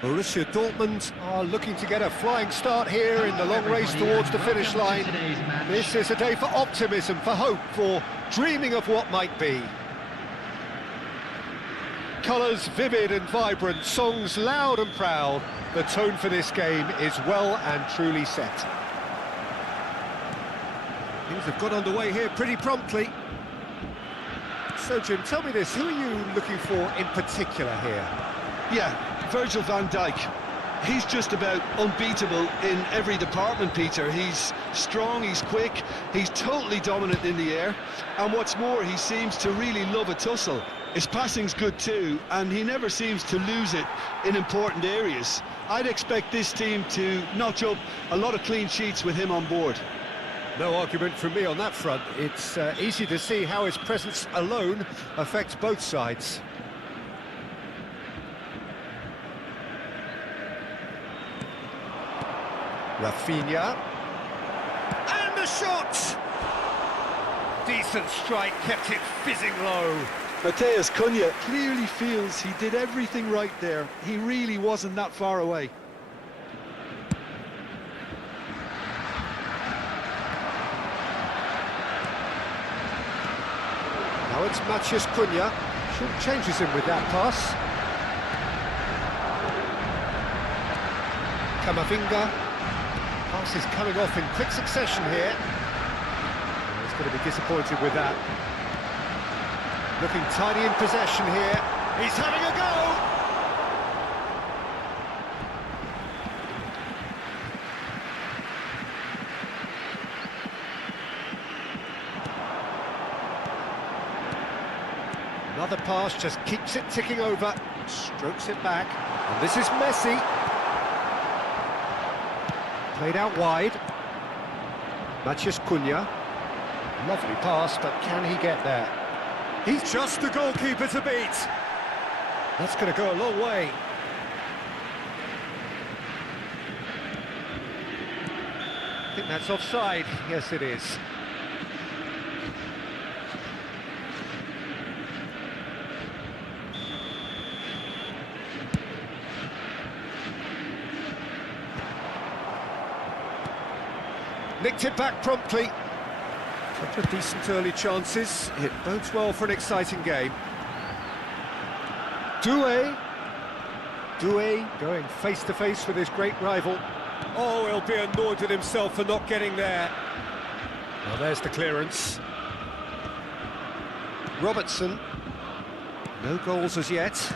Borussia Dortmund are looking to get a flying start here in the long race towards the finish line. This is a day for optimism, for hope, for dreaming of what might be. Colours vivid and vibrant, songs loud and proud. The tone for this game is well and truly set. Things have got underway here pretty promptly. So, Jim, tell me this, who are you looking for in particular here? Yeah, Virgil van Dijk. He's just about unbeatable in every department, Peter. He's strong, he's quick, he's totally dominant in the air, and what's more, he seems to really love a tussle. His passing's good too, and he never seems to lose it in important areas. I'd expect this team to notch up a lot of clean sheets with him on board. No argument from me on that front. It's easy to see how his presence alone affects both sides. Rafinha. And the shot! Decent strike, kept it fizzing low. Matheus Cunha clearly feels he did everything right there. He really wasn't that far away. Now it's Matheus Cunha. Short changes him with that pass. Camavinga. Pass is coming off in quick succession here. He's going to be disappointed with that. Looking tidy in possession here. He's having a go! Another pass, just keeps it ticking over. Strokes it back. And this is Messi. Played out wide. Matheus Cunha. Lovely pass, but can he get there? He's just the goalkeeper to beat. That's going to go a long way. I think that's offside. Yes, it is. Nicked it back promptly. Couple of decent early chances. It bodes well for an exciting game. Doué going face-to-face with his great rival. Oh, he'll be annoyed with himself for not getting there. Well, there's the clearance. Robertson. No goals as yet.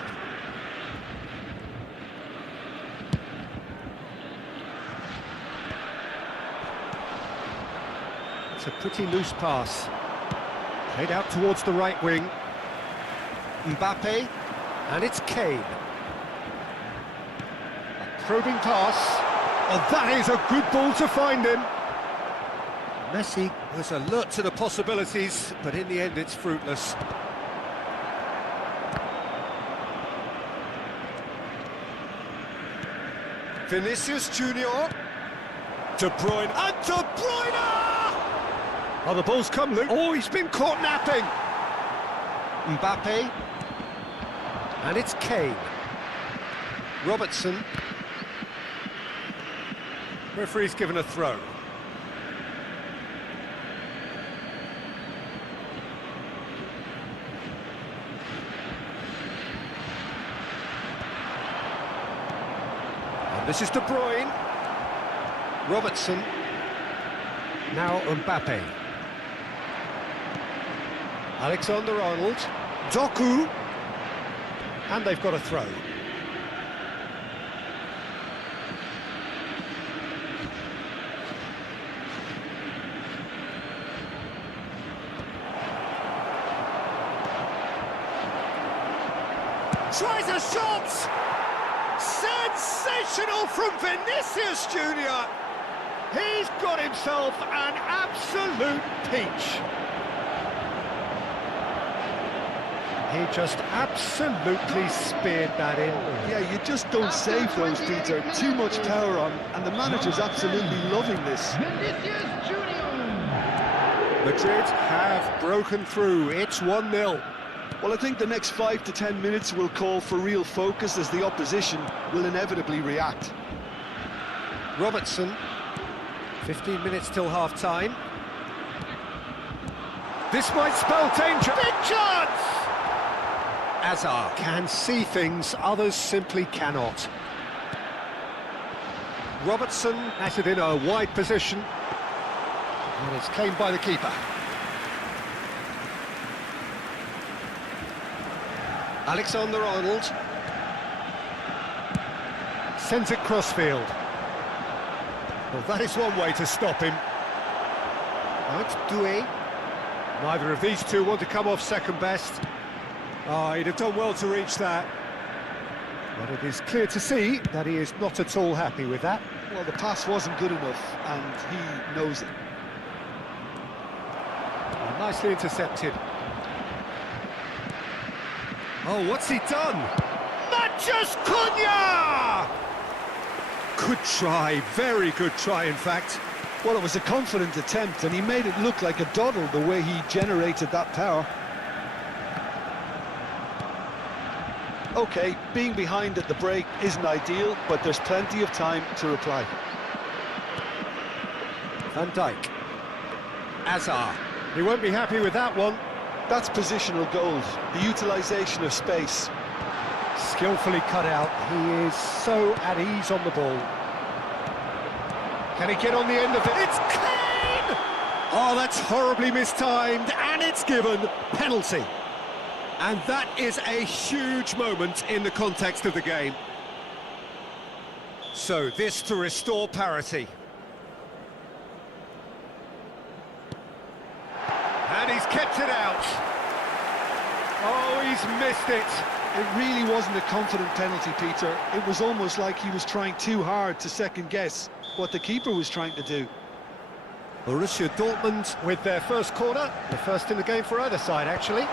It's a pretty loose pass. Played out towards the right wing. Mbappe, and it's Kane. A probing pass. Oh, that is a good ball to find him. Messi was alert to the possibilities, but in the end it's fruitless. Vinicius Junior. De Bruyne, and De Bruyne! Oh, the ball's come, Luke. Oh, he's been caught napping. Mbappe. And it's Kane. Robertson. Referee's given a throw. And this is De Bruyne. Robertson. Now Mbappe. Alexander-Arnold, Doku, and they've got a throw. Tries a shot! Sensational from Vinicius Junior! He's got himself an absolute peach. He just absolutely speared that in. Yeah, you just don't save those, Peter. Too much power on, and the manager's absolutely loving this. Madrid have broken through. It's 1-0. Well, I think the next 5 to 10 minutes will call for real focus as the opposition will inevitably react. Robertson. 15 minutes till half-time. This might spell danger. Big chance! Azar can see things others simply cannot. Robertson has it in a wide position. And it's claimed by the keeper. Alexander-Arnold. Sends it crossfield. Well, that is one way to stop him. Now it's Doué. Neither of these two want to come off second best. Oh, he'd have done well to reach that. But it is clear to see that he is not at all happy with that. Well, the pass wasn't good enough, and he knows it. Oh, nicely intercepted. Oh, what's he done? Matches Cunha! Good try, very good try, in fact. Well, it was a confident attempt, and he made it look like a doddle the way he generated that power. OK, being behind at the break isn't ideal, but there's plenty of time to reply. Van Dijk. Azar. He won't be happy with that one. That's positional gold, the utilisation of space. Skillfully cut out. He is so at ease on the ball. Can he get on the end of it? It's Kane! Oh, that's horribly mistimed, and it's given. Penalty. And that is a huge moment in the context of the game. So, this to restore parity. And he's kept it out. Oh, he's missed it. It really wasn't a confident penalty, Peter. It was almost like he was trying too hard to second-guess what the keeper was trying to do. Borussia Dortmund with their first corner. The first in the game for either side, actually.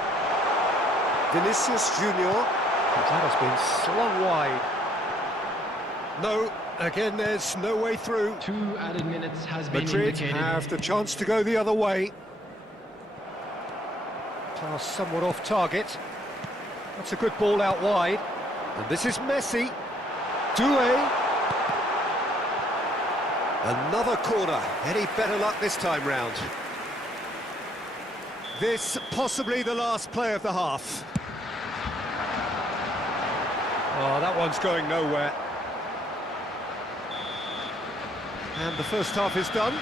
Vinicius Junior. That has been slung wide. No, again, there's no way through. 2 added minutes has been Madrid indicated. have the chance to go the other way. Pass somewhat off target. That's a good ball out wide. And this is Messi. Doué. Another corner. Any better luck this time round? This possibly the last play of the half. Oh, that one's going nowhere. And the first half is done.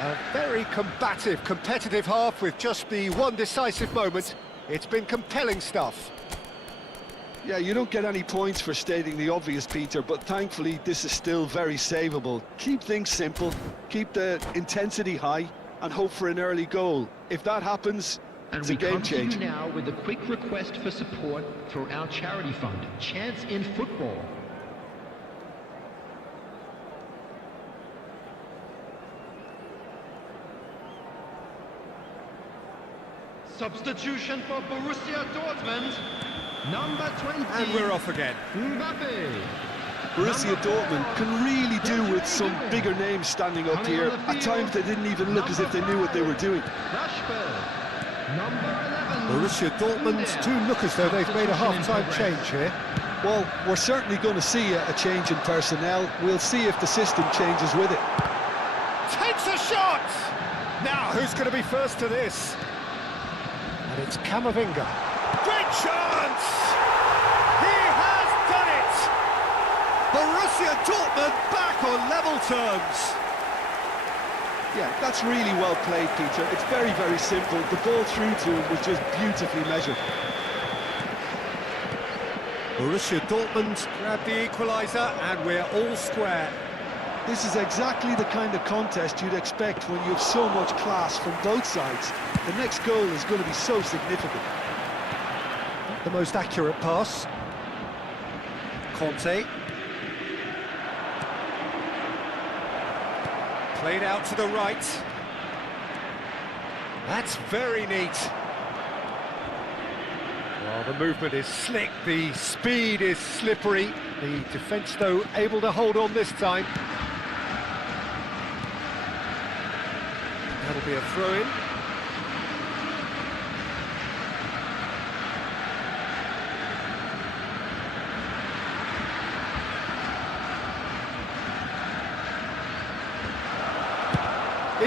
A very combative, competitive half with just the one decisive moment. It's been compelling stuff. Yeah, you don't get any points for stating the obvious, Peter, but thankfully this is still very savable. Keep things simple, keep the intensity high, and hope for an early goal. If that happens, it's a game changer. And we come to you now with a quick request for support for our charity fund, Chance in Football. Substitution for Borussia Dortmund, number 20. And we're off again. Mbappe. Borussia Dortmund can really do with some bigger names standing up here. At times they didn't even look as if they knew what they were doing. Rashford, number 11. Borussia Dortmund do look as though they've made a half-time change here. Well, we're certainly going to see a change in personnel. We'll see if the system changes with it. Takes a shot! Now, who's going to be first to this? And it's Camavinga. Great chance! He has done it! Borussia Dortmund back on level terms. Yeah, that's really well played, Peter. It's very, very simple. The ball through to him was just beautifully measured. Borussia Dortmund grab the equaliser, and we're all square. This is exactly the kind of contest you'd expect when you have so much class from both sides. The next goal is going to be so significant. The most accurate pass. Conte. Played out to the right. That's very neat. Well, the movement is slick, the speed is slippery. The defence, though, able to hold on this time. That'll be a throw-in.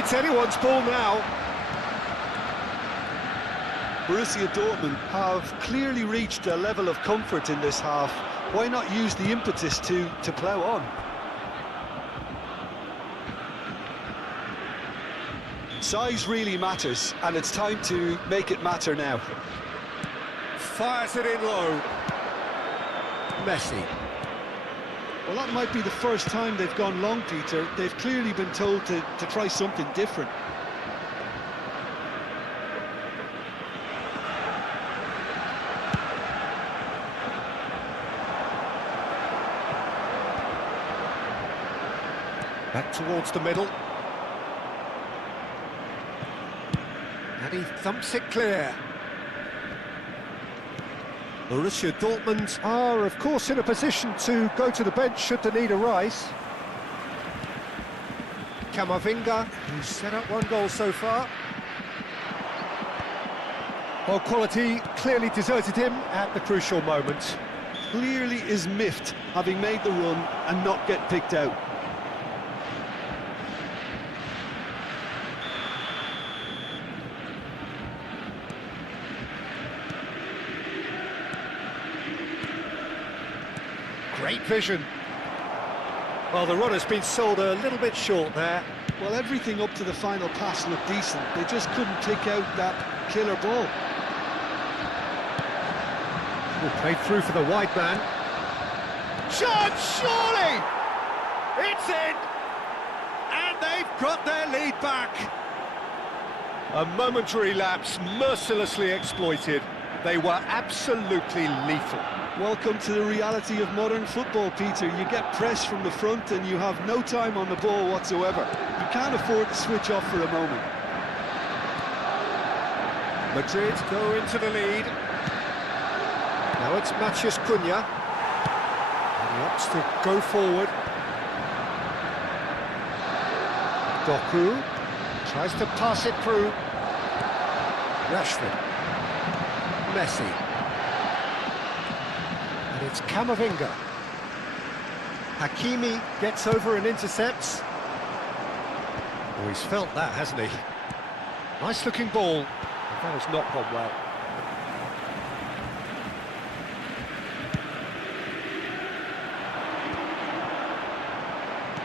It's anyone's ball now. Borussia Dortmund have clearly reached a level of comfort in this half. Why not use the impetus to plough on? Size really matters, and it's time to make it matter now. Fires it in low. Messi. Well, that might be the first time they've gone long, Peter. They've clearly been told to try something different. Back towards the middle. And he thumps it clear. Borussia Dortmund are, of course, in a position to go to the bench should the need arise. Camavinga, who's set up one goal so far. Well, quality clearly deserted him at the crucial moment. Clearly is miffed, having made the run and not get picked out. Great vision. Well, the run has been sold a little bit short there. Well, everything up to the final pass looked decent. They just couldn't pick out that killer ball. Played through for the wide man. Shot, surely! It's in! And they've got their lead back. A momentary lapse mercilessly exploited. They were absolutely lethal. Welcome to the reality of modern football, Peter. You get pressed from the front and you have no time on the ball whatsoever. You can't afford to switch off for a moment. Madrid go into the lead. Now it's Matheus Cunha. And he opts to go forward. Doku tries to pass it through. Rashford. Messi. And it's Camavinga. Hakimi gets over and intercepts. Oh, he's felt that, hasn't he? Nice looking ball. But that has not gone well.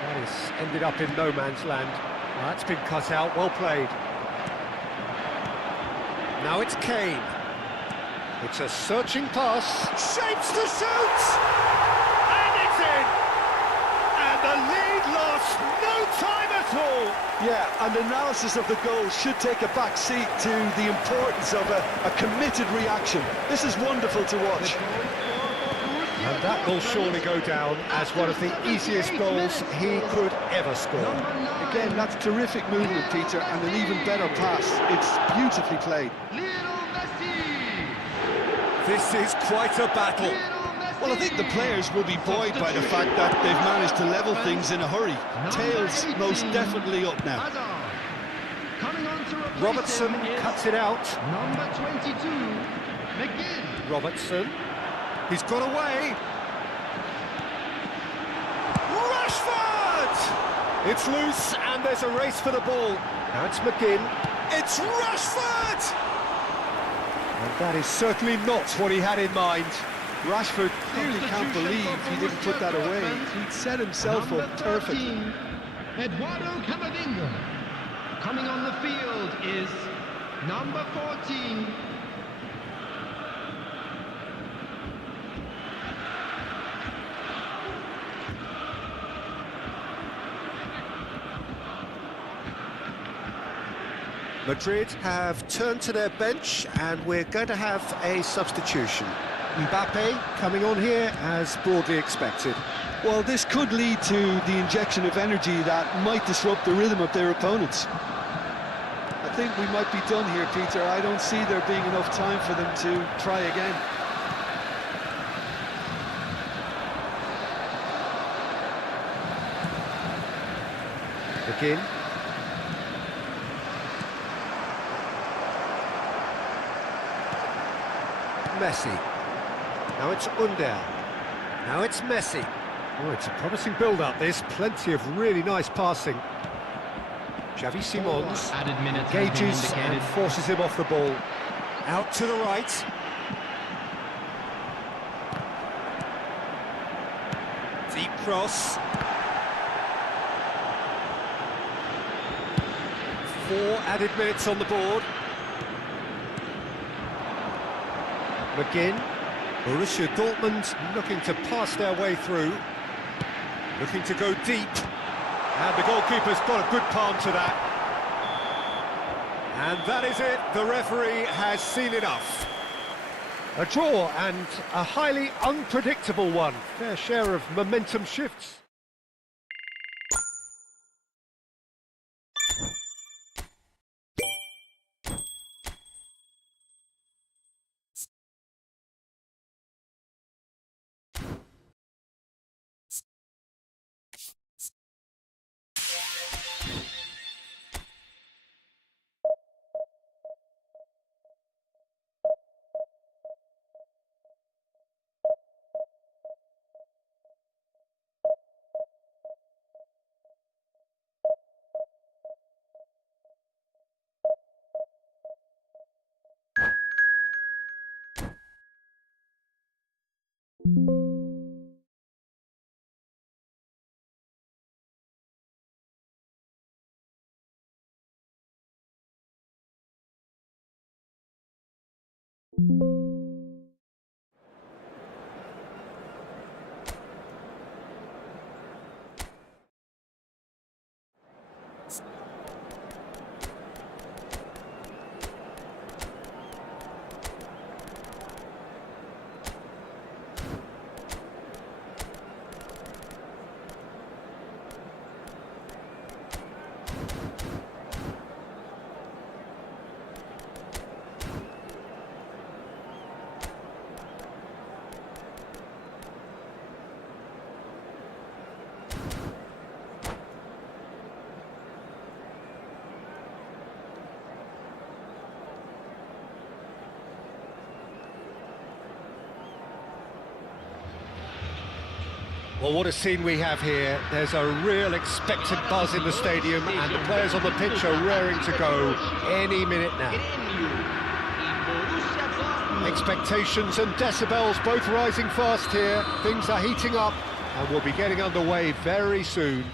That has ended up in no man's land. That's been cut out, well played. Now it's Kane. It's a searching pass. Shapes to shoot! And it's in! And the lead lost no time at all! Yeah, and analysis of the goal should take a back seat to the importance of a committed reaction. This is wonderful to watch. And that will surely go down as one of the easiest goals he could ever score. Again, that's terrific movement, Peter, and an even better pass. It's beautifully played. This is quite a battle. Well, I think the players will be buoyed by the fact that they've managed to level things in a hurry. Tails most definitely up now. Robertson cuts it out. Number 22, McGinn. Robertson. He's got away. Rashford! It's loose and there's a race for the ball. Now it's McGinn. It's Rashford! And that is certainly not what he had in mind. Rashford clearly can't believe he didn't put that away. He'd set himself up perfectly. Eduardo Camavinga. Coming on the field is number 14. Madrid have turned to their bench and we're going to have a substitution. Mbappe coming on here as broadly expected. Well, this could lead to the injection of energy that might disrupt the rhythm of their opponents. I think we might be done here, Peter. I don't see there being enough time for them to try again. Again. Messi. Now it's Under. Now it's Messi. Oh, it's a promising build-up, this. Plenty of really nice passing. Xavi Simons Added minutes have been engages and indicated. forces him off the ball. Out to the right. Deep cross. 4 added minutes on the board. McGinn. Borussia Dortmund looking to pass their way through. Looking to go deep. And the goalkeeper's got a good palm to that. And that is it. The referee has seen enough. A draw, and a highly unpredictable one. Fair share of momentum shifts. Well, what a scene we have here. There's a real expectant buzz in the stadium, and the players on the pitch are raring to go any minute now. Expectations and decibels both rising fast here. Things are heating up, and we'll be getting underway very soon.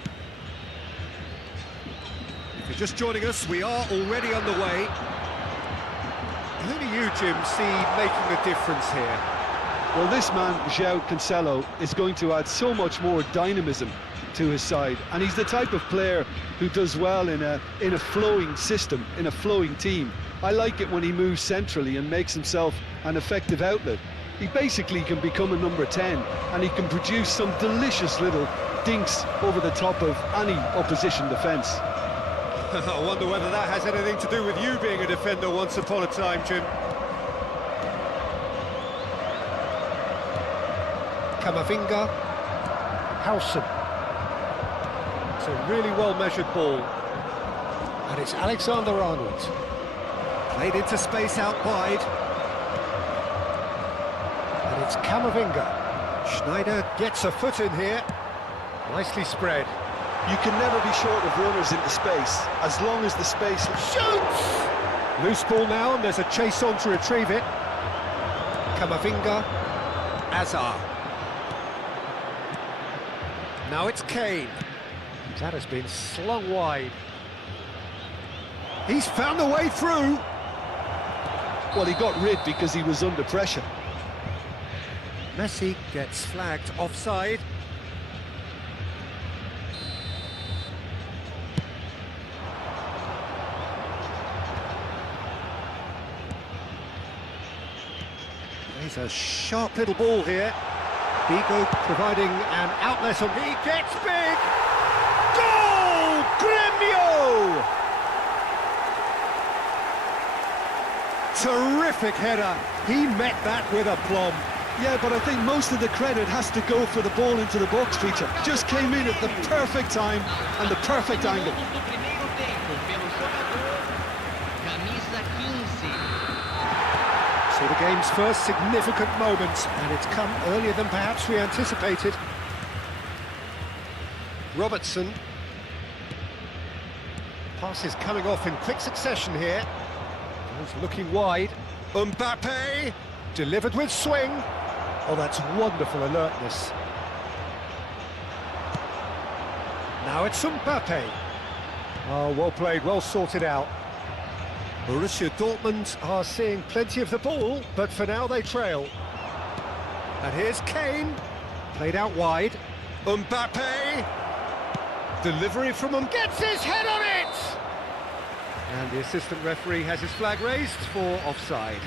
If you're just joining us, we are already underway. Who do you, Jim, see making the difference here? Well, this man, João Cancelo, is going to add so much more dynamism to his side, and he's the type of player who does well in a flowing system, in a flowing team. I like it when he moves centrally and makes himself an effective outlet. He basically can become a number 10, and he can produce some delicious little dinks over the top of any opposition defence. I wonder whether that has anything to do with you being a defender once upon a time, Jim. Camavinga, Howson. It's a really well-measured ball. And it's Alexander-Arnold. Played into space out wide. And it's Camavinga. Schneider gets a foot in here. Nicely spread. You can never be short of runners into space, as long as the space... Shoots! Loose ball now, and there's a chase on to retrieve it. Camavinga, Azar. Now it's Kane. That has been slung wide. He's found a way through. Well, he got rid because he was under pressure. Messi gets flagged offside. There's a sharp little ball here. Vigo providing an outlet on. He gets big! Goal! Gremio! Terrific header. He met that with aplomb. Yeah, but I think most of the credit has to go for the ball into the box, Peter. Just came in at the perfect time and the perfect angle. So the game's first significant moment, and it's come earlier than perhaps we anticipated. Robertson. Passes coming off in quick succession here. He's looking wide. Mbappe, delivered with swing. Oh, that's wonderful alertness. Now it's Mbappe. Oh, well played, well sorted out. Borussia Dortmund are seeing plenty of the ball, but for now they trail. And here's Kane, played out wide. Mbappe, delivery from him, gets his head on it! And the assistant referee has his flag raised for offside.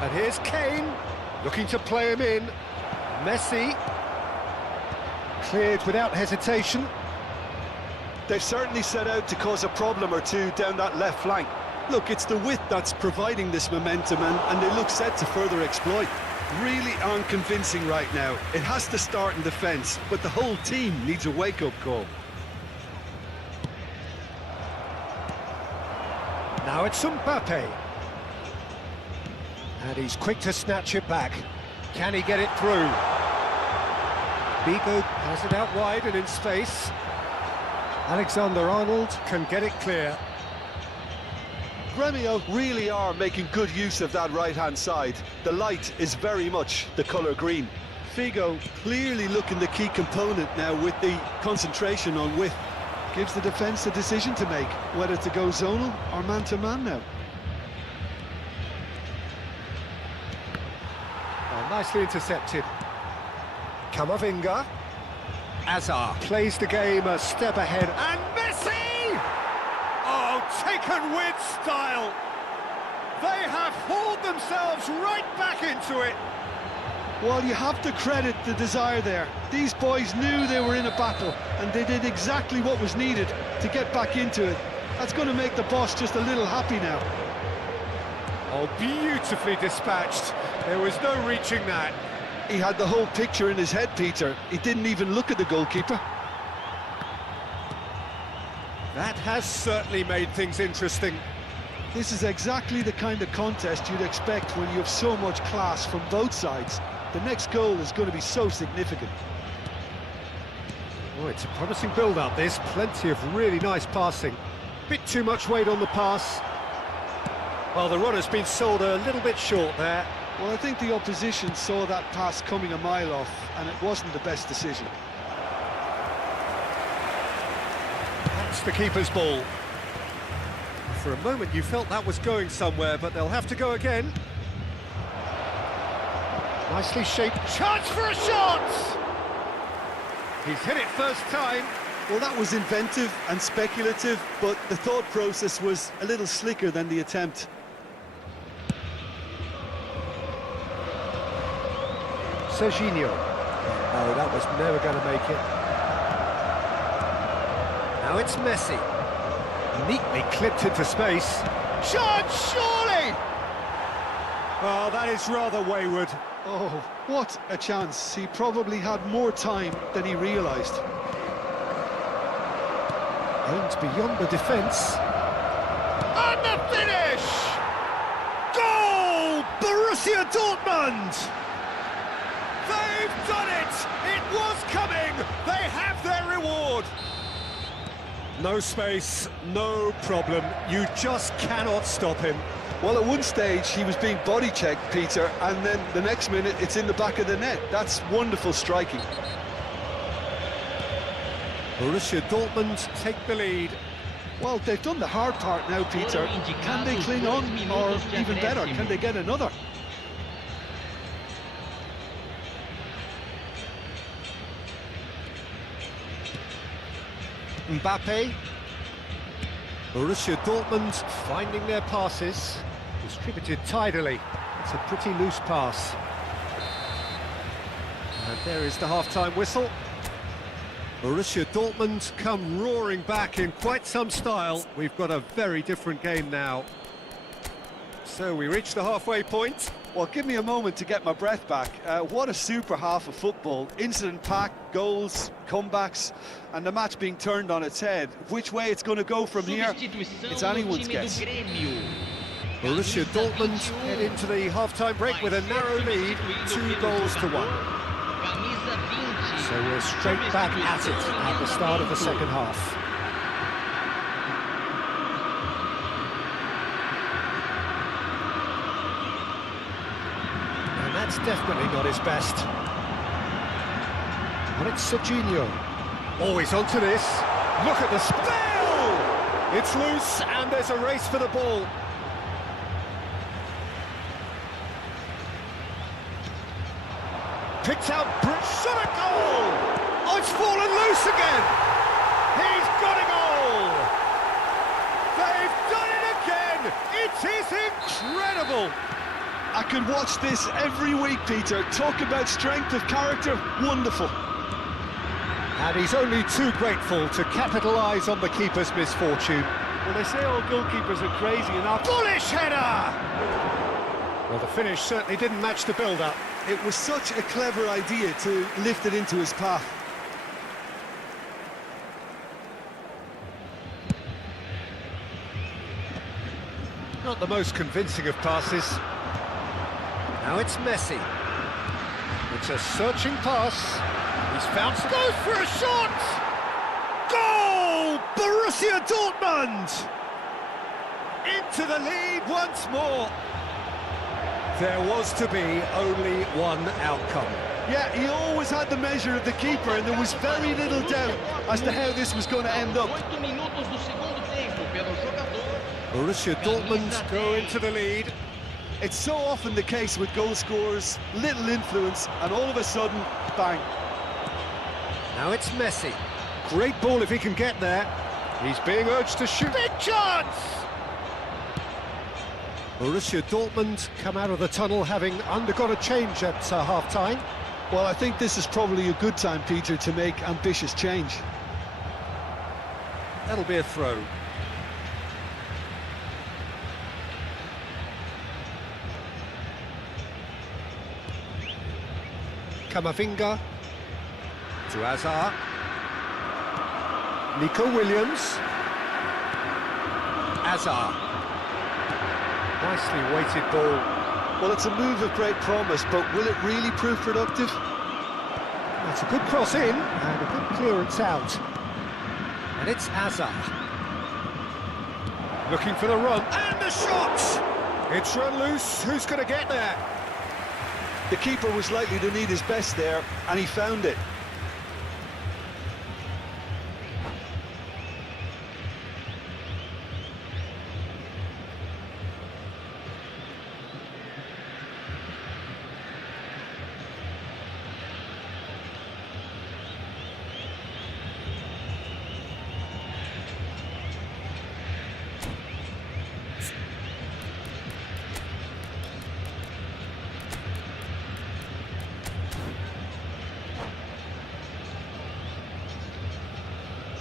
And here's Kane, looking to play him in. Messi, cleared without hesitation. They've certainly set out to cause a problem or two down that left flank. Look, it's the width that's providing this momentum, and they look set to further exploit. Really unconvincing right now. It has to start in defence, but the whole team needs a wake-up call. Now it's Mbappe. And he's quick to snatch it back. Can he get it through? Bigo has it out wide and in space. Alexander-Arnold can get it clear. Gremio really are making good use of that right-hand side. The light is very much the colour green. Figo clearly looking the key component now with the concentration on width. Gives the defence a decision to make, whether to go zonal or man-to-man now. Oh, nicely intercepted. Camavinga. Azar plays the game a step ahead. And Messi! Oh, taken with style. They have hauled themselves right back into it. Well, you have to credit the desire there. These boys knew they were in a battle, and they did exactly what was needed to get back into it. That's going to make the boss just a little happy now. Oh, beautifully dispatched. There was no reaching that. He had the whole picture in his head, Peter. He didn't even look at the goalkeeper. That has certainly made things interesting. This is exactly the kind of contest you'd expect when you have so much class from both sides. The next goal is going to be so significant. Oh, it's a promising build-up, this. Plenty of really nice passing. Bit too much weight on the pass. Well, the runner's been sold a little bit short there. Well, I think the opposition saw that pass coming a mile off, and it wasn't the best decision. That's the keeper's ball. For a moment you felt that was going somewhere, but they'll have to go again. Nicely shaped. Chance for a shot! He's hit it first time. Well, that was inventive and speculative, but the thought process was a little slicker than the attempt. Serginho. Oh, that was never going to make it. Now it's Messi. Neatly clipped into space. Shot, surely! Oh, that is rather wayward. Oh, what a chance. He probably had more time than he realised. Aimed beyond the defence. And the finish! Goal! Borussia Dortmund! They've done it! It was coming! They have their reward! No space, no problem. You just cannot stop him. Well, at one stage he was being body-checked, Peter, and then the next minute it's in the back of the net. That's wonderful striking. Borussia Dortmund take the lead. Well, they've done the hard part now, Peter. Can they cling on, or even better, can they get another? Mbappe. Borussia Dortmund finding their passes. Distributed tidily. It's a pretty loose pass. And there is the half-time whistle. Borussia Dortmund come roaring back in quite some style. We've got a very different game now. So we reach the halfway point. Well, give me a moment to get my breath back. What a super half of football. Incident-packed, goals, comebacks, and the match being turned on its head. Which way it's going to go from here, it's anyone's guess. Borussia Dortmund head into the half-time break with a narrow lead, 2-1. So we're straight back at it at the start of the second half. And that's definitely not his best. And it's Serginho. Always onto this. Look at the spell! It's loose and there's a race for the ball. Picked out, shot a goal! Oh, it's fallen loose again! He's got a goal! They've done it again! It is incredible! I could watch this every week, Peter. Talk about strength of character, wonderful. And he's only too grateful to capitalise on the keeper's misfortune. Well, they say all goalkeepers are crazy enough. Bullish header! Well, the finish certainly didn't match the build-up. It was such a clever idea to lift it into his path. Not the most convincing of passes. Now it's Messi. It's a searching pass. He's found some... Goes for a shot! Goal! Borussia Dortmund! Into the lead once more. There was to be only one outcome. Yeah, he always had the measure of the keeper, and there was very little doubt as to how this was going to end up. Borussia Dortmund go into the lead. It's so often the case with goal scorers, little influence, and all of a sudden, bang. Now it's Messi. Great ball if he can get there. He's being urged to shoot. Big chance! Borussia Dortmund come out of the tunnel having undergone a change at half-time. Well, I think this is probably a good time, Peter, to make ambitious change. That'll be a throw. Camavinga to Hazard. Nico Williams. Hazard. Nicely weighted ball. Well, it's a move of great promise, but will it really prove productive? That's a good cross in and a good clearance out. And it's Hazard. Looking for the run. And the shot! It's run loose. Who's going to get there? The keeper was likely to need his best there, and he found it.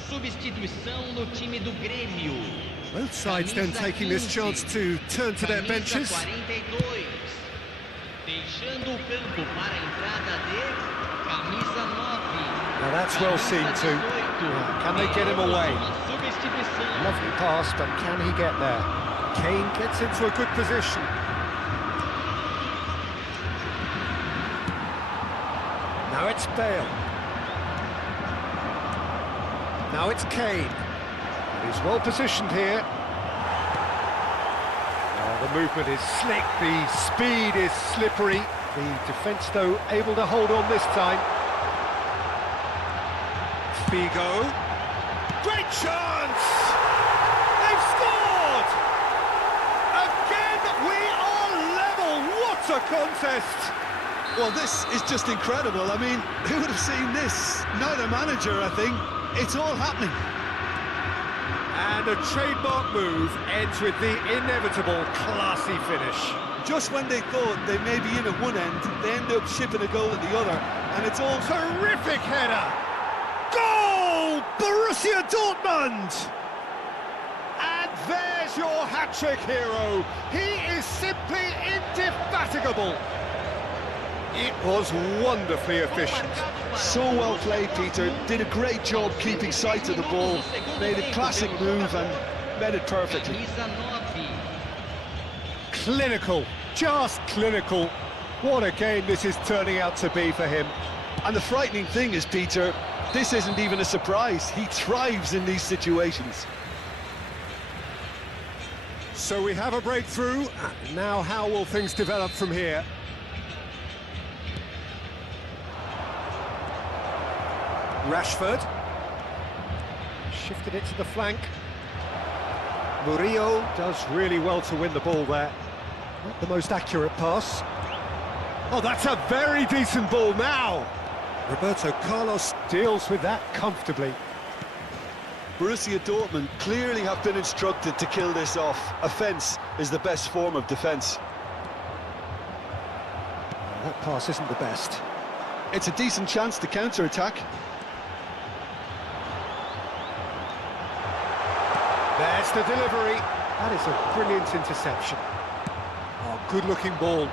Substituição no time do Grêmio. Both sides then taking this chance to turn to their benches. Deixando o campo para a entrada de camisa 9. Now that's well seen too. Can they get him away? Lovely pass, but can he get there? Kane gets into a good position. Now it's Bale. Now it's Kane. He's well positioned here. The movement is slick, the speed is slippery. The defence, though, able to hold on this time. Figo. Great chance! They've scored! Again, we are level. What a contest! Well, this is just incredible. I mean, who would have seen this? Not a manager, I think. It's all happening. And a trademark move ends with the inevitable classy finish. Just when they thought they may be in at one end, they end up shipping a goal at the other, and it's all... Terrific header! Goal! Borussia Dortmund! And there's your hat-trick hero. He is simply indefatigable. It was wonderfully efficient. So well played, Peter. Did a great job keeping sight of the ball. Made a classic move and made it perfectly. Clinical, just clinical. What a game this is turning out to be for him. And the frightening thing is, Peter, this isn't even a surprise. He thrives in these situations. So we have a breakthrough. Now how will things develop from here? Rashford. Shifted it to the flank. Murillo does really well to win the ball there. Not the most accurate pass. Oh, that's a very decent ball now. Roberto Carlos deals with that comfortably. Borussia Dortmund clearly have been instructed to kill this off. Offence is the best form of defence. That pass isn't the best. It's a decent chance to counter-attack. There's the delivery. That is a brilliant interception. Oh, good-looking ball.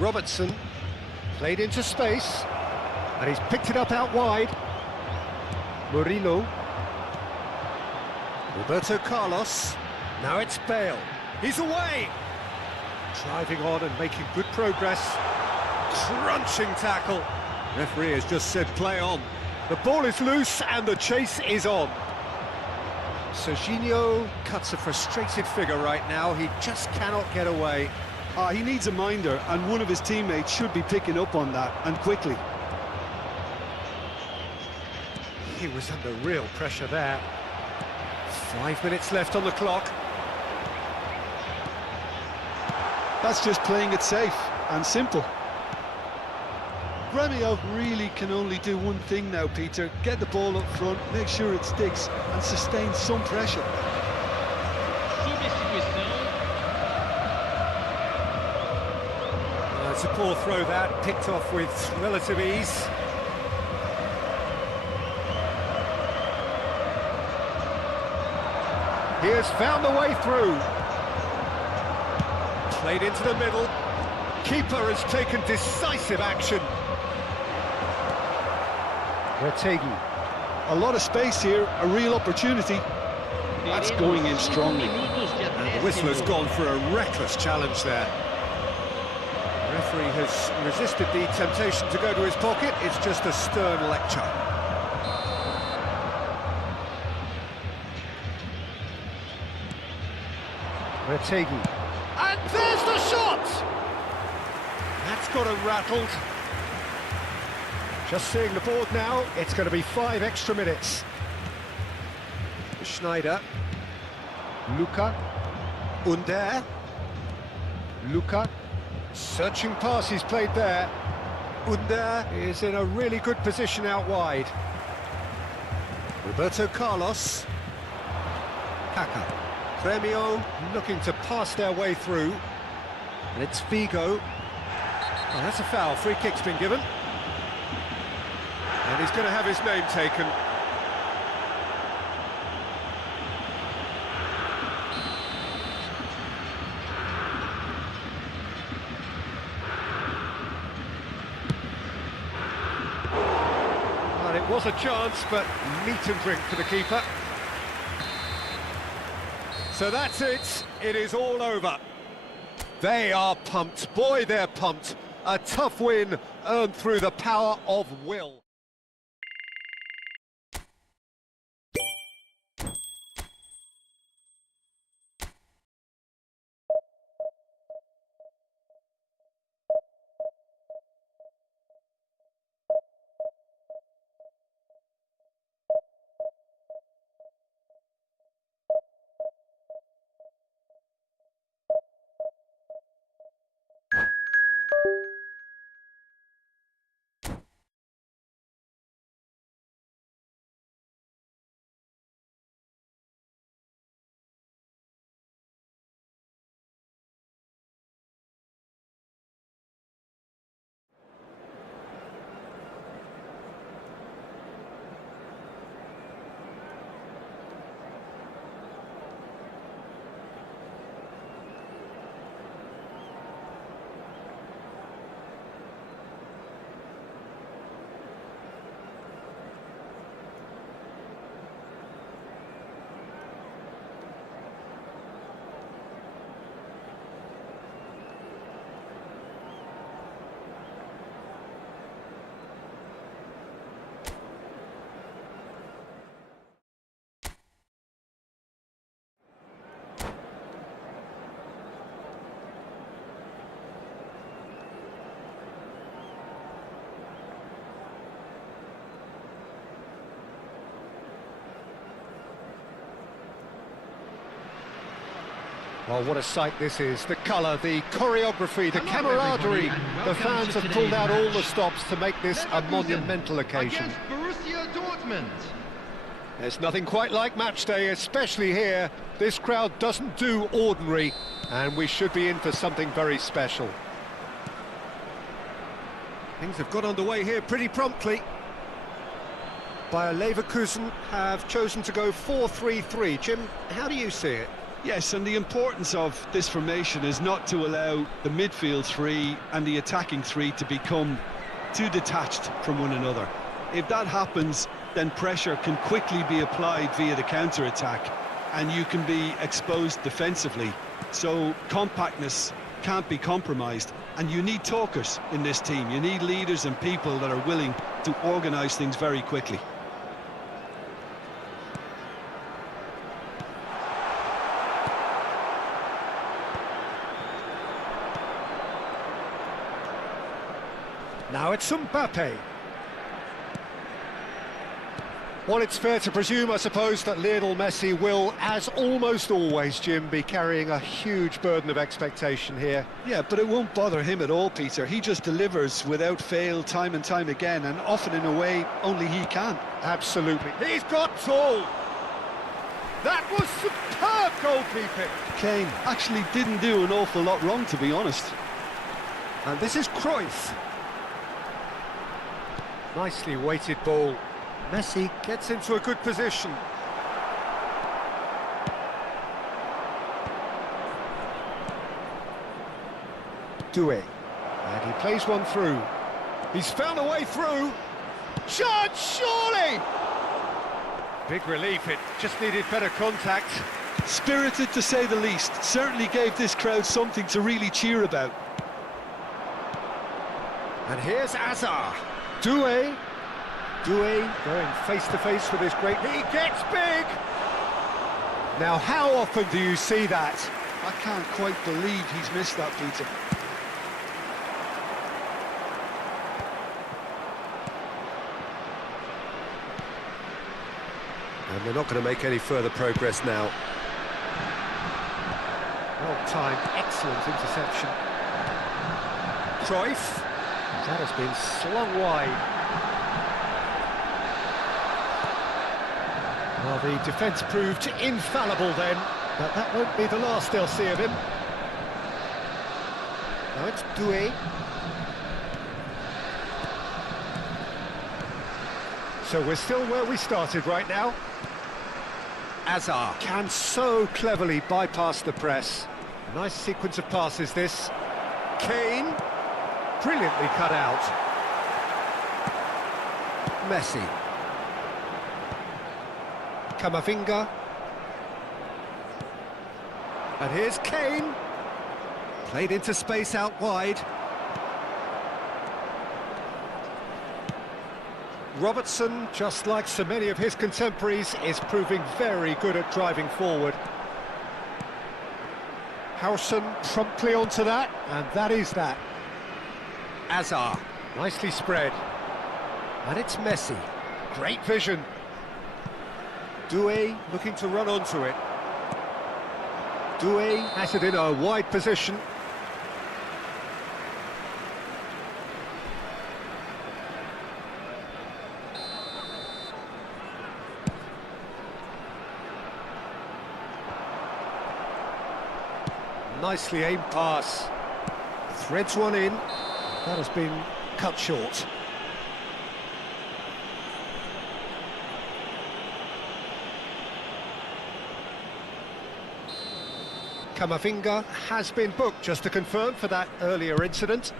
Robertson played into space, and he's picked it up out wide. Murillo. Roberto Carlos. Now it's Bale. He's away! Driving on and making good progress. Crunching tackle. Referee has just said play on. The ball is loose and the chase is on. Serginho cuts a frustrated figure right now. He just cannot get away. He needs a minder, and one of his teammates should be picking up on that, and quickly. He was under real pressure there. 5 minutes left on the clock. That's just playing it safe and simple. Gremio really can only do one thing now, Peter. Get the ball up front, make sure it sticks, and sustain some pressure. It's a poor throw that, picked off with relative ease. He has found the way through. Played into the middle. Keeper has taken decisive action. Retegi. A lot of space here, a real opportunity. That's going in strongly. And the whistler's gone for a reckless challenge there. The referee has resisted the temptation to go to his pocket. It's just a stern lecture. Retegi. And there's the shot! That's got him rattled. Just seeing the board now, it's going to be 5 extra minutes. Schneider. Luka. Under. Luka. Searching pass he's played there. Under is in a really good position out wide. Roberto Carlos. Kaka. Gremio looking to pass their way through. And it's Figo. Oh, that's a foul. Free kick's been given. And he's going to have his name taken. And it was a chance, but meat and drink for the keeper. So that's it. It is all over. They are pumped. Boy, they're pumped. A tough win earned through the power of will. Well, what a sight this is. The colour, the choreography, the Hello, camaraderie. everybody, and The welcome fans to have pulled today's out all match. the stops to make this a Leverkusen monumental occasion. Against Borussia Dortmund. There's nothing quite like match day, especially here. This crowd doesn't do ordinary, and we should be in for something very special. Things have got underway here pretty promptly. Bayer Leverkusen have chosen to go 4-3-3. Jim, how do you see it? Yes, and the importance of this formation is not to allow the midfield three and the attacking three to become too detached from one another. If that happens, then pressure can quickly be applied via the counter-attack, and you can be exposed defensively. So compactness can't be compromised, and you need talkers in this team. You need leaders and people that are willing to organise things very quickly. Now it's Mbappe. Well, it's fair to presume, I suppose, that Lionel Messi will, as almost always, Jim, be carrying a huge burden of expectation here. Yeah, but it won't bother him at all, Peter. He just delivers without fail time and time again, and often in a way only he can. Absolutely. He's got tall. That was superb goalkeeping. Kane actually didn't do an awful lot wrong, to be honest. And this is Cruyff. Nicely weighted ball. Messi gets into a good position. Doué. And he plays one through. He's found a way through. Shot, surely! Big relief, it just needed better contact. Spirited, to say the least. Certainly gave this crowd something to really cheer about. And here's Azar. Doué going face-to-face with his great... He gets big! Now, how often do you see that? I can't quite believe he's missed that, Peter. And they're not going to make any further progress now. Well-timed, excellent interception. Cruyff. That has been slung wide. Well, the defence proved infallible then, but that won't be the last they'll see of him. Now it's Doué. So we're still where we started right now. Azar can so cleverly bypass the press. Nice sequence of passes this. Kane. Brilliantly cut out. Messi. Camavinga. And here's Kane. Played into space out wide. Robertson, just like so many of his contemporaries, is proving very good at driving forward. Howson promptly onto that, and that is that. Azar, nicely spread. And it's Messi. Great vision. Doué looking to run onto it. Doué has it in a wide position. Nicely aimed pass. Threads one in. That has been cut short. Camavinga has been booked, just to confirm, for that earlier incident.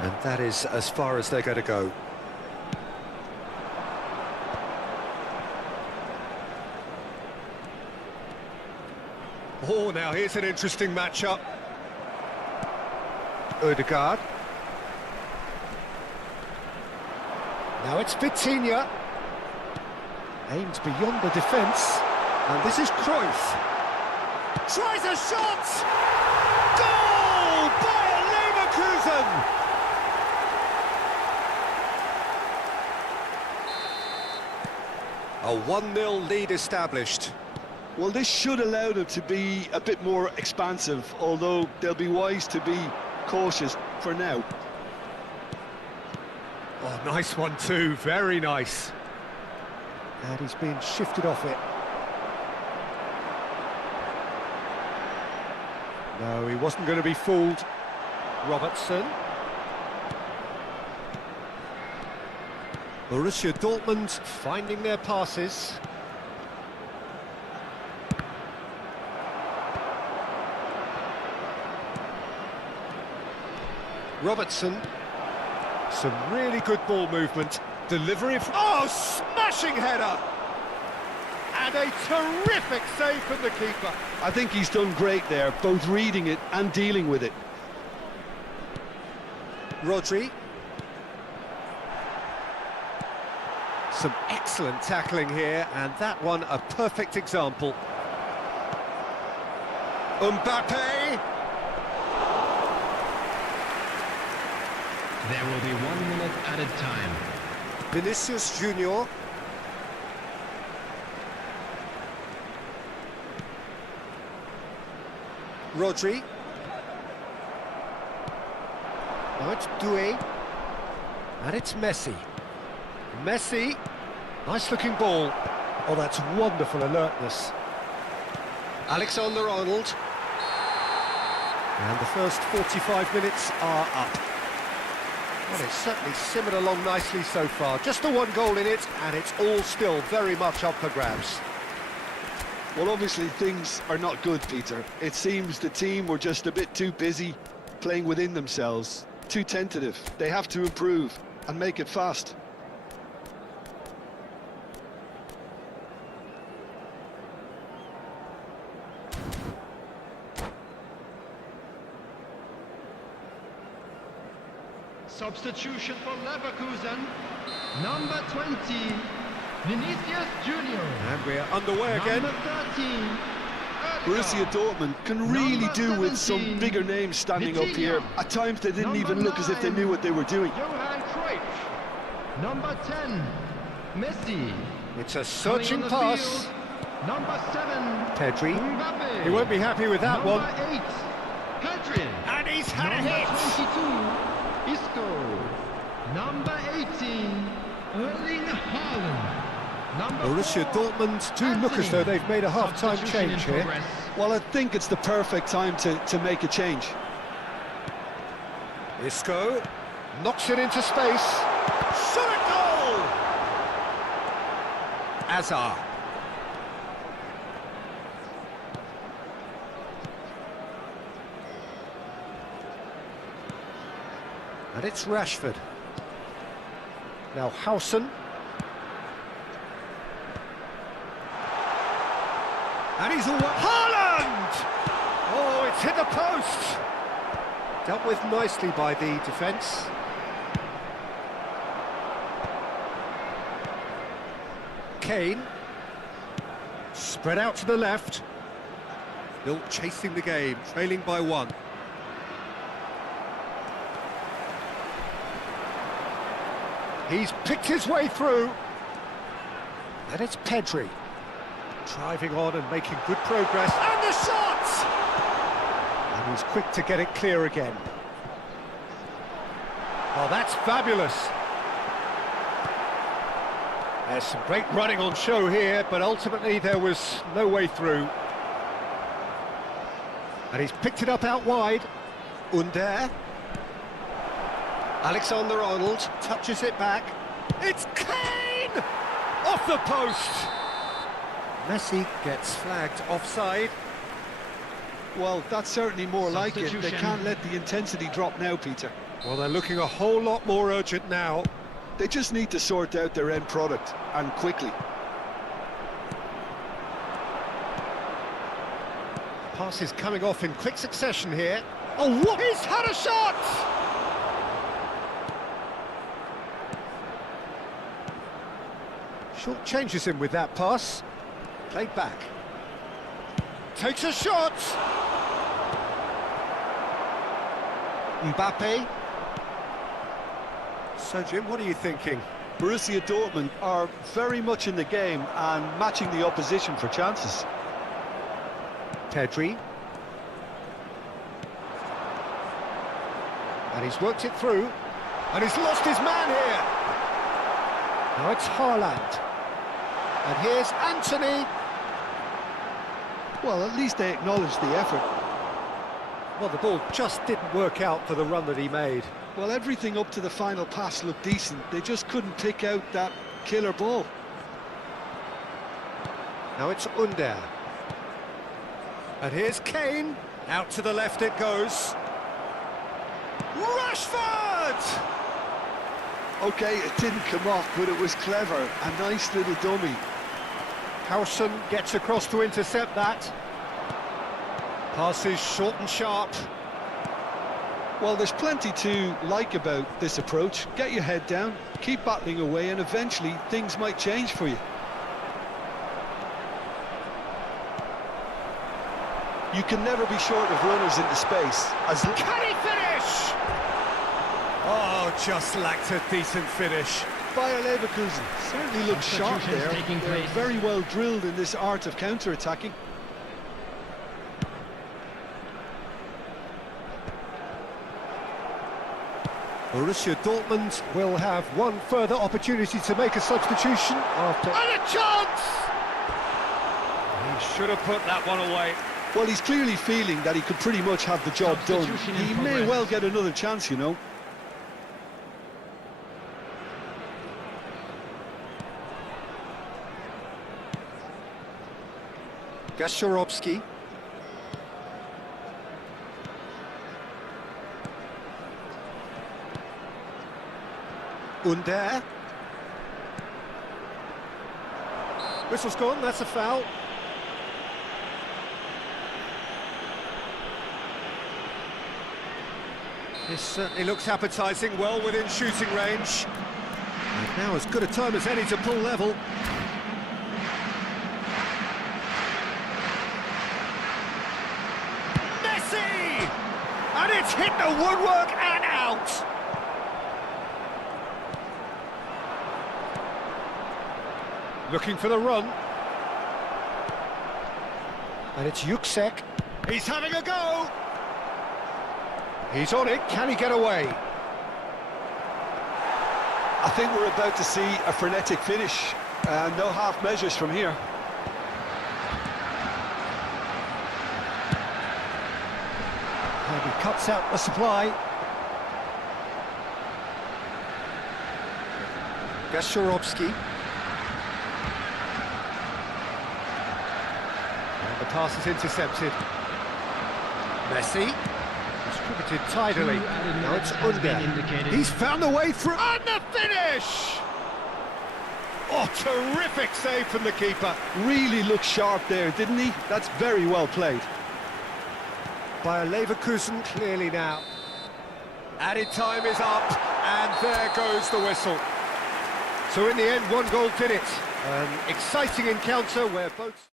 And that is as far as they're going to go. Oh, now here's an interesting matchup. Odegaard. Now it's Vitinha. Aims beyond the defence. And this is Cruyff. Tries a shot! Goal! Bayer Leverkusen! A 1-0 lead established. Well, this should allow them to be a bit more expansive, although they'll be wise to be cautious for now. Oh, nice one too, very nice. And he's being shifted off it. No, he wasn't going to be fooled. Robertson. Borussia Dortmund finding their passes. Robertson. Some really good ball movement. Delivery. Oh, smashing header! And a terrific save from the keeper. I think he's done great there, both reading it and dealing with it. Rodri. Some excellent tackling here, and that one a perfect example. Mbappe. There will be 1 minute added time. Vinicius Junior. Rodri. Now it's Doué. And it's Messi. Messi. Nice looking ball. Oh, that's wonderful alertness. Alexander-Arnold. And the first 45 minutes are up. Well, it's certainly simmered along nicely so far. Just the one goal in it, and it's all still very much up for grabs. Well, obviously things are not good, Peter. It seems the team were just a bit too busy playing within themselves, too tentative. They have to improve and make it fast. Substitution for Leverkusen, number 20, Vinicius Junior. And we're underway again. Number 13, Borussia Dortmund can really do with some bigger names standing up here. At times they didn't even look as if they knew what they were doing. Johan Cruyff. Number 10, Messi. It's a searching pass. Field, number 7, Pedri. Mbappe. He won't be happy with that number one. 8, Pedri. And he's had a Number hit. 22, Isco. Number 18, Erling Haaland. Number Borussia 4, Dortmund do look as though they've made a half-time Substitution change in here. progress. Well, I think it's the perfect time to make a change. Isco knocks it into space. Shot a goal! Azar. And it's Rashford. Now Howson. And he's away. Haaland! Oh, it's hit the post. Dealt with nicely by the defence. Kane. Spread out to the left. Still chasing the game, trailing by 1. He's picked his way through. And it's Pedri. Driving on and making good progress. And the shot! And he's quick to get it clear again. Oh, that's fabulous. There's some great running on show here, but ultimately there was no way through. And he's picked it up out wide. Under. Alexander-Arnold touches it back. It's Kane! Off the post! Messi gets flagged offside. Well, that's certainly more like it. They Substitution. can't let the intensity drop now, Peter. Well, they're looking a whole lot more urgent now. They just need to sort out their end product, and quickly. Passes coming off in quick succession here. Oh, what? He's had a shot! Short changes him with that pass. Played back. Takes a shot! Mbappe. So, Jim, what are you thinking? Borussia Dortmund are very much in the game and matching the opposition for chances. Pedri. And he's worked it through. And he's lost his man here. Now it's Haaland. And here's Anthony. Well, at least they acknowledged the effort. Well, the ball just didn't work out for the run that he made. Well, everything up to the final pass looked decent. They just couldn't pick out that killer ball. Now it's Under. And here's Kane. Out to the left it goes. Rashford! Okay, it didn't come off, but it was clever. A nice little dummy. Howson gets across to intercept that. Passes short and sharp. Well, there's plenty to like about this approach. Get your head down, keep battling away, and eventually things might change for you. You can never be short of runners into space. Can he finish? Oh, just lacked a decent finish. Bayer Leverkusen certainly looks sharp Substitutions there. taking They're place. very well drilled in this art of counter-attacking. Borussia Dortmund will have one further opportunity to make a substitution after... And a chance! He should have put that one away. Well, he's clearly feeling that he could pretty much have the job done. Substitution in He may progress. well get another chance, you know. Gasharovski. Under. Whistle's gone, that's a foul. This certainly looks appetising, well within shooting range. And now as good a time as any to pull level. Messi! And it's hit the woodwork and out! Looking for the run. And it's Yuksek. He's having a go! He's on it, can he get away? I think we're about to see a frenetic finish. No half measures from here. And he cuts out the supply. Gasharovski. And the pass is intercepted. Messi. Distributed tidily. Two added Now minutes it's has been Under. indicated. He's found a way through. And the finish! Oh, terrific save from the keeper. Really looked sharp there, didn't he? That's very well played. Bayer Leverkusen clearly now. Added time is up, and there goes the whistle. So in the end, one goal did it. An exciting encounter where both...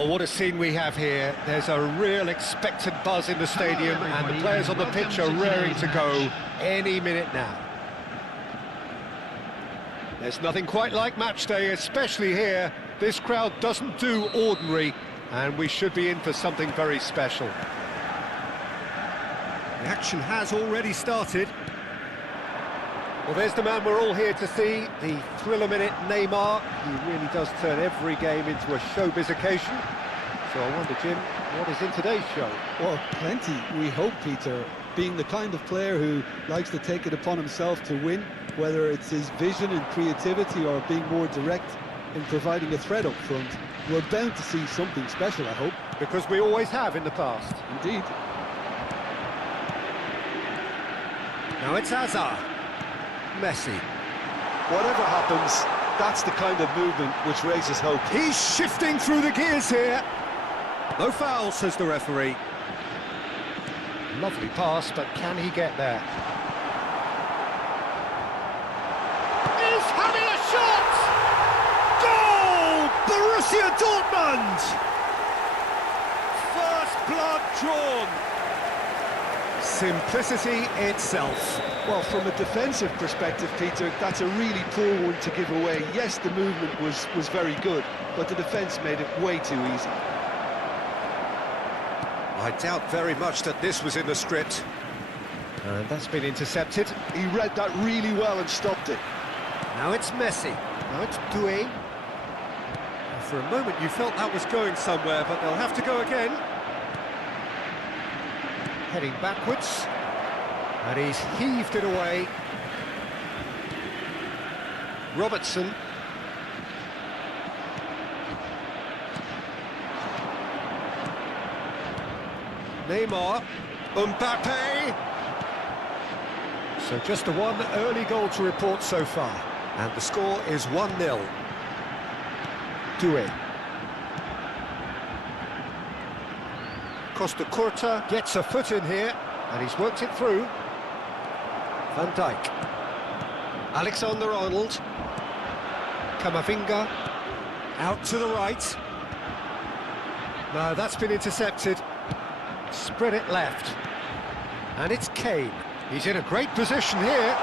Well, what a scene we have here. There's a real expectant buzz in the stadium, and the players on the pitch are raring to go any minute now. There's nothing quite like match day, especially here. This crowd doesn't do ordinary, and we should be in for something very special. The action has already started. Well, there's the man we're all here to see, the thriller-minute Neymar. He really does turn every game into a showbiz occasion. So I wonder, Jim, what is in today's show? Well, plenty, we hope, Peter. Being the kind of player who likes to take it upon himself to win, whether it's his vision and creativity or being more direct in providing a threat up front, we're bound to see something special, I hope. Because we always have in the past. Indeed. Now it's Hazard. Messi. Whatever happens, that's the kind of movement which raises hope. He's shifting through the gears here. No foul, says the referee. Lovely pass, but can he get there? He's having a shot! Goal! Borussia Dortmund! First blood drawn. Simplicity itself. Well, from a defensive perspective, Peter, that's a really poor one to give away. Yes, the movement was very good, but the defence made it way too easy. I doubt very much that this was in the script. And that's been intercepted. He read that really well and stopped it. Now it's Messi. Now it's Doué. For a moment you felt that was going somewhere, but they'll have to go again. Heading backwards. And he's heaved it away. Robertson. Neymar. Mbappe. So just the one early goal to report so far. And the score is 1-0. Doué. Costa Curta gets a foot in here, and he's worked it through. Van Dijk. Alexander-Arnold. Camavinga. Out to the right. No, that's been intercepted. Spread it left. And it's Kane. He's in a great position here.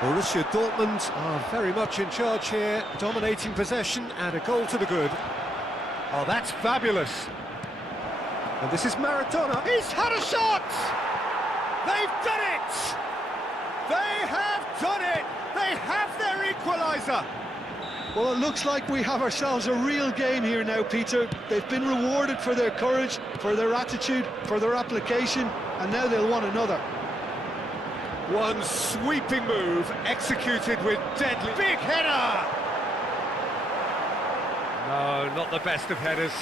Borussia Dortmund are very much in charge here, dominating possession and a goal to the good. Oh, that's fabulous. And this is Maradona. He's had a shot! They've done it! They have done it! They have their equaliser! Well, it looks like we have ourselves a real game here now, Peter. They've been rewarded for their courage, for their attitude, for their application, and now they'll want another. One sweeping move, executed with deadly... Big header! No, not the best of headers.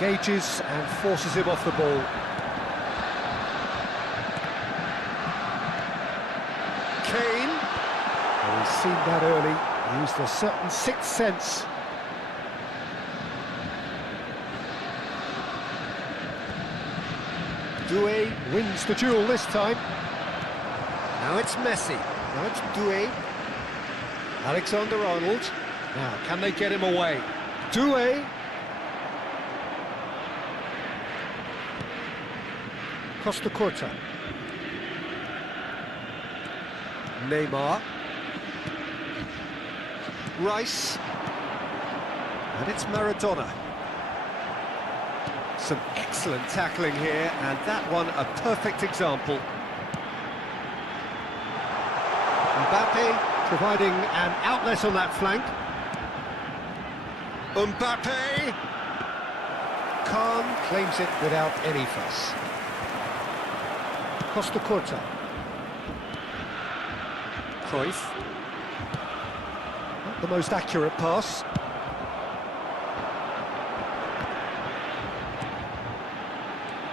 Engages and forces him off the ball. Kane. Oh, he's seen that early. Used a certain sixth sense. Doué wins the duel this time. Now it's Messi. Now it's Doué. Alexander-Arnold. Now, can they get him away? Doué. Costa Curta. Neymar. Rice. And it's Maradona. Some excellent tackling here, and that one a perfect example. Mbappe providing an outlet on that flank. Mbappe. Khan claims it without any fuss. Costa Curta. Cruyff. Not the most accurate pass.